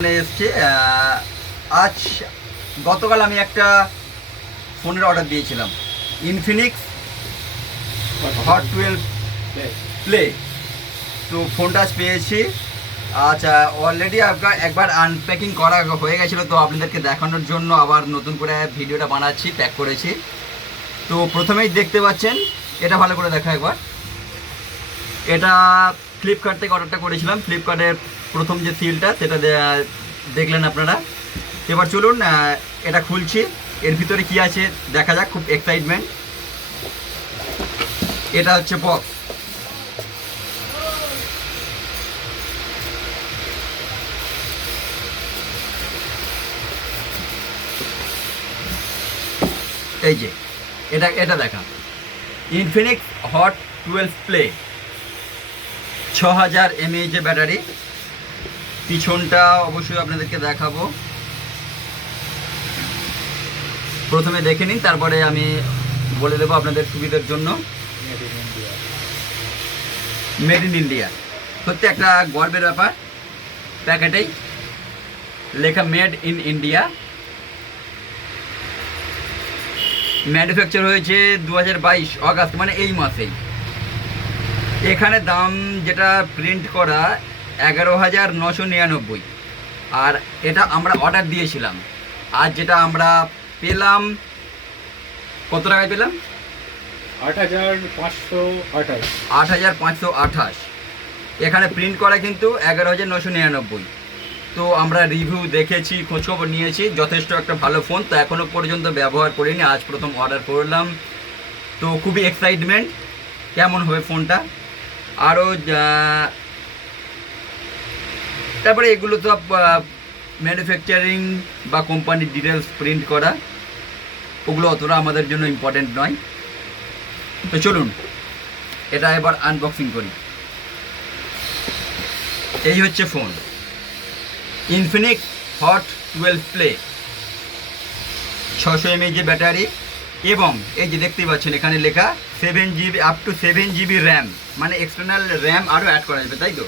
এসছে আজ গতকাল আমি একটা ফোনের অর্ডার দিয়েছিলাম, ইনফিনিক্স হট 12 প্লে। তো ফোনটা আজ পেয়েছি। আচ্ছা, অলরেডি একবার আনপ্যাকিং করা হয়ে গেছিলো, তো আপনাদেরকে দেখানোর জন্য আবার নতুন করে ভিডিওটা বানাচ্ছি, প্যাক করেছি। তো প্রথমেই দেখতে পাচ্ছেন, এটা ভালো করে দেখা একবার। এটা ফ্লিপকার্ট থেকে অর্ডারটা করেছিলাম। ফ্লিপকার্টের প্রথম যে সিলটা সেটা দেখলেন আপনারা। এবার চলুন এটা খুলছি, এর ভিতরে কি আছে দেখা যাক। খুব এক্সাইটমেন্ট। এটা হচ্ছে বক্স। এই যে এটা দেখা, Infinix hot 12 play, 6000 mAh battery. পিছনটা অবশ্যই আপনাদেরকে দেখাবো, প্রথমে দেখে নিন, তারপরে আমি বলে দেবো আপনাদের সুবিধার জন্য। মেড ইন ইন্ডিয়া, সত্যি একটা গর্বের ব্যাপার। প্যাকেটেই লেখা মেড ইন ইন্ডিয়া। ম্যানুফ্যাকচার হয়েছে 2022 অগাস্ট, মানে এই মাসেই। এখানে দাম যেটা প্রিন্ট করা 11,999, আর এটা আমরা অর্ডার দিয়েছিলাম। আর যেটা আমরা পেলাম, কত টাকায় পেলাম? 8,528। এখানে প্রিন্ট করা কিন্তু 11,999। তো আমরা রিভিউ দেখেছি, খোঁজখবর নিয়েছি, যথেষ্ট একটা ভালো ফোন। তো এখনও পর্যন্ত ব্যবহার করিনি, আজ প্রথম অর্ডার করলাম। তো খুবই এক্সাইটমেন্ট কেমন হবে ফোনটা। আরও তারপরে এগুলো তো ম্যানুফ্যাকচারিং বা কোম্পানির ডিটেলস প্রিন্ট করা, ওগুলো অতটা আমাদের জন্য ইম্পর্টেন্ট নয়। তো চলুন এটা এবার আনবক্সিং করি। এই হচ্ছে phone, Infinix hot 12 play, 600 mAh battery. এবং এই যে দেখতেই পাচ্ছেন এখানে লেখা 7GB, up to 7GB RAM, মানে এক্সটার্নাল র্যাম আরও অ্যাড করা যাবে, তাই তো?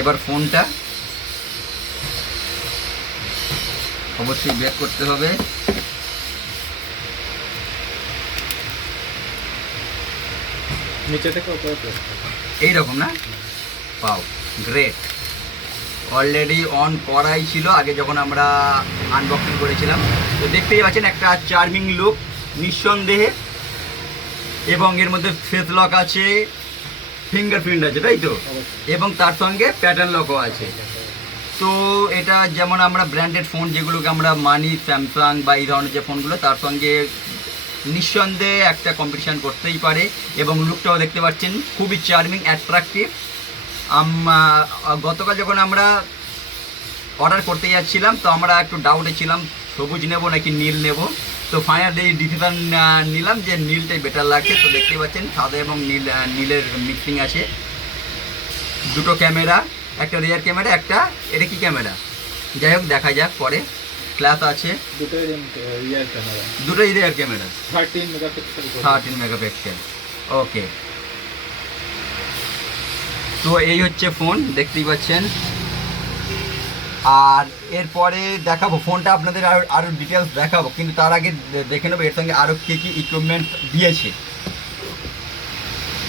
এবার ফোনটা অবশ্যই বেক করতে হবে। নিচে থেকে এইরকম না? পাও, গ্রেট। অলরেডি অন করাই ছিল আগে যখন আমরা আনবক্সিং করেছিলাম। তো দেখতেই পাচ্ছেন একটা চার্মিং লুক নিঃসন্দেহে। এবং এর মধ্যে ফেস লক আছে, ফিঙ্গারপ্রিন্ট আছে, তাই তো? এবং তার সঙ্গে প্যাটার্ন লকও আছে। তো এটা যেমন আমরা ব্র্যান্ডেড ফোন যেগুলোকে আমরা মানি, স্যামসাং বা এই ধরনের যে ফোনগুলো, তার সঙ্গে নিঃসন্দেহে একটা কম্পিটিশান করতেই পারে। এবং লুকটাও দেখতে পাচ্ছেন খুবই চার্মিং, অ্যাট্রাকটিভ। গতকাল যখন আমরা অর্ডার করতে যাচ্ছিলাম, তো আমরা একটু ডাউটে ছিলাম সবুজ নেব নাকি নীল নেব। তো ফাইনালি ডিসিশন নিলাম যে নীলটাই বেটার লাগছে। তো দেখতেই পাচ্ছেন সাদা এবং নীলের মিক্সিং আছে। দুটো ক্যামেরা, একটা রিয়ার ক্যামেরা, একটা এটা কি ক্যামেরা, যাই হোক দেখা যাক পরে। ক্লাস আছে, দুটোই রিয়ার ক্যামেরা, 13 মেগাপিক্সেল। ওকে, তো এই হচ্ছে ফোন, দেখতেই পাচ্ছেন। আর এরপরে দেখাবো ফোনটা আপনাদের আরও ডিটেলস দেখাবো, কিন্তু তার আগে দেখে নেবো এর সঙ্গে আরও কী কী ইকুইপমেন্ট দিয়েছে।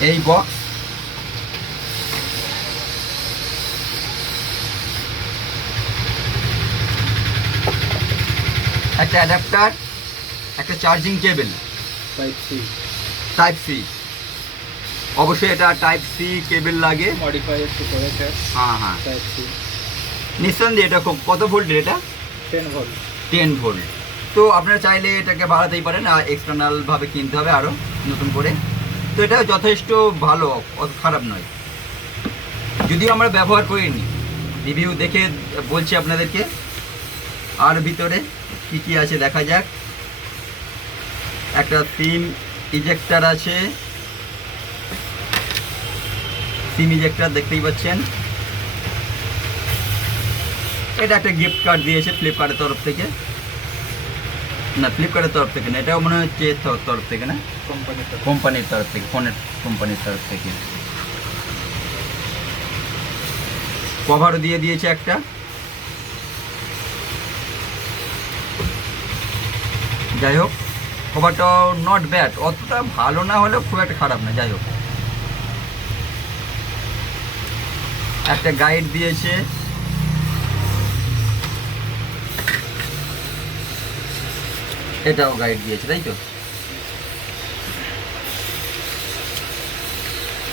এই বক্স, একটা অ্যাডাপ্টার, একটা চার্জিং কেবল টাইপ সি। অবশ্যই এটা টাইপ সি কেবল লাগে, মডিফাই একটু করেছে। হ্যাঁ, টাইপ সি নিঃসন্দেহে। এটা কত ভোল্টের? এটা 10 ভোল্ট। তো আপনারা চাইলে এটাকে বাড়াতেই পারেন, আর এক্সটার্নালভাবে কিনতে হবে আরও নতুন করে। তো এটা যথেষ্ট ভালো, অত খারাপ নয়। যদিও আমরা ব্যবহার করিনি, রিভিউ দেখে বলছি আপনাদেরকে। আর ভিতরে কী কী আছে দেখা যাক। একটা সিম ইজেক্টার আছে, সিম ইজেক্টার দেখতেই পাচ্ছেন। এটা একটা গিফট কার্ড দিয়েছে ফ্লিপকার্টের তরফ থেকে, না ফ্লিপকার্টের তরফ থেকে না, এটাও মনে হচ্ছে তরফ থেকে, না কোম্পানির তরফ থেকে, ফোনের কোম্পানির তরফ থেকে। কভারও দিয়ে দিয়েছে একটা। যাই হোক, কভারটাও নট ব্যাড, অতটা ভালো না হলেও খুব একটা খারাপ না। যাই হোক, একটা গাইড দিয়েছে, এটাও গাইড দিয়েছে, তাই তো?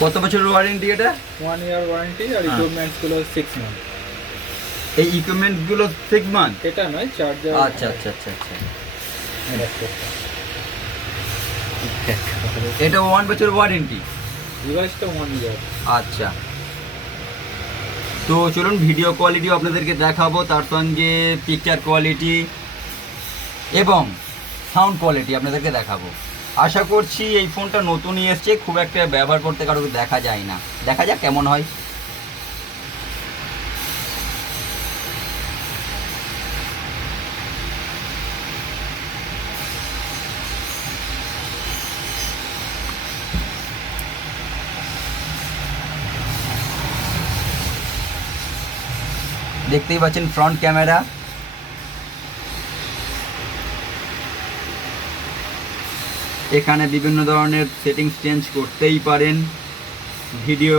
কত বছরের ওয়ারেন্টি এটা? 1 year ওয়ারেন্টি, আর ইকুইপমেন্টস গুলো 6 মান্থ। এই ইকুইপমেন্টস গুলো 6 মান্থ? এটা নয়, চার্জার। আচ্ছা আচ্ছা আচ্ছা আচ্ছা। এটা 1 বছর ওয়ারেন্টি, ডিভাইসটা 1 year। আচ্ছা। তো চলুন ভিডিও কোয়ালিটিও আপনাদেরকে দেখাবো, তার সঙ্গে পিকচার কোয়ালিটি এবং সাউন্ড কোয়ালিটি আপনাদেরকে দেখাবো। আশা করছি এই ফোনটা নতুনই এসছে, খুব একটা ব্যবহার করতে কারো দেখা যায় না, দেখা যাক কেমন হয়। দেখতেই পাচ্ছেন ফ্রন্ট ক্যামেরা, এখানে বিভিন্ন ধরনের সেটিংস চেঞ্জ করতেই পারেন। ভিডিও,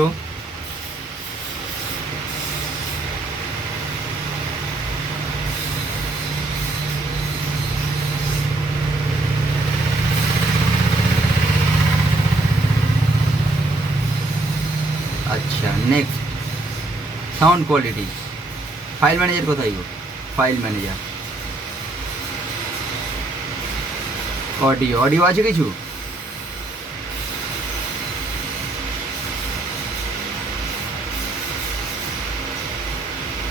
আচ্ছা। Next, sound quality. File manager কোথায় গো? ফাইল ম্যানেজার, অডিও, অডিও আছে কিছু?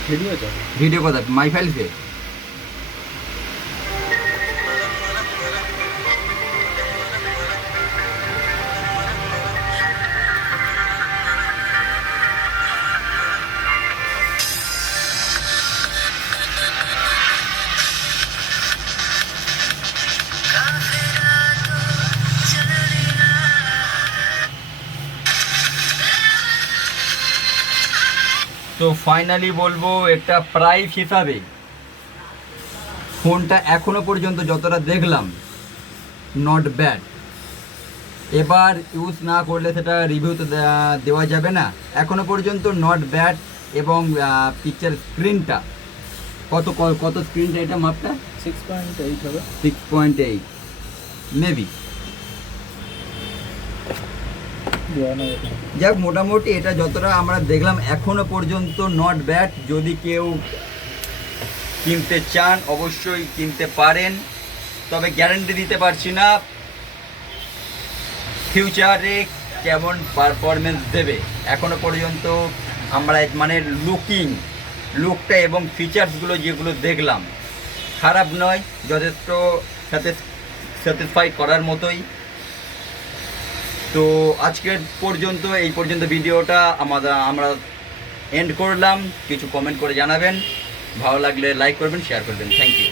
ভিডিও যাবে। ভিডিও কোথায়? মাই ফাইলসে? তো ফাইনালি বলবো, এটা প্রাইস হিসাবে ফোনটা এখনো পর্যন্ত যতটা দেখলাম নট ব্যাড। এবার ইউজ না করলে সেটা রিভিউ তো দেওয়া যাবে না। এখনো পর্যন্ত নট ব্যাড। এবং পিকচার স্ক্রিনটা কত কত স্ক্রিনটা, এটা মাপটা 6.8 হবে। 6.8 মেবি। যাক, মোটামুটি এটা যতটা আমরা দেখলাম এখনো পর্যন্ত নট ব্যাড। যদি কেউ কিনতে চান অবশ্যই কিনতে পারেন, তবে গ্যারান্টি দিতে পারছি না ফিউচারে কেমন পারফরমেন্স দেবে। এখনো পর্যন্ত আমরা মানে লুকটা এবং ফিচার্সগুলো যেগুলো দেখলাম খারাপ নয়, যথেষ্ট স্যাটিসফাই করার মতোই। তো আজকের পর্যন্ত এই পর্যন্ত ভিডিওটা আমরা এন্ড করলাম। কিছু কমেন্ট করে জানাবেন, ভালো লাগলে লাইক করবেন, শেয়ার করবেন। Thank you.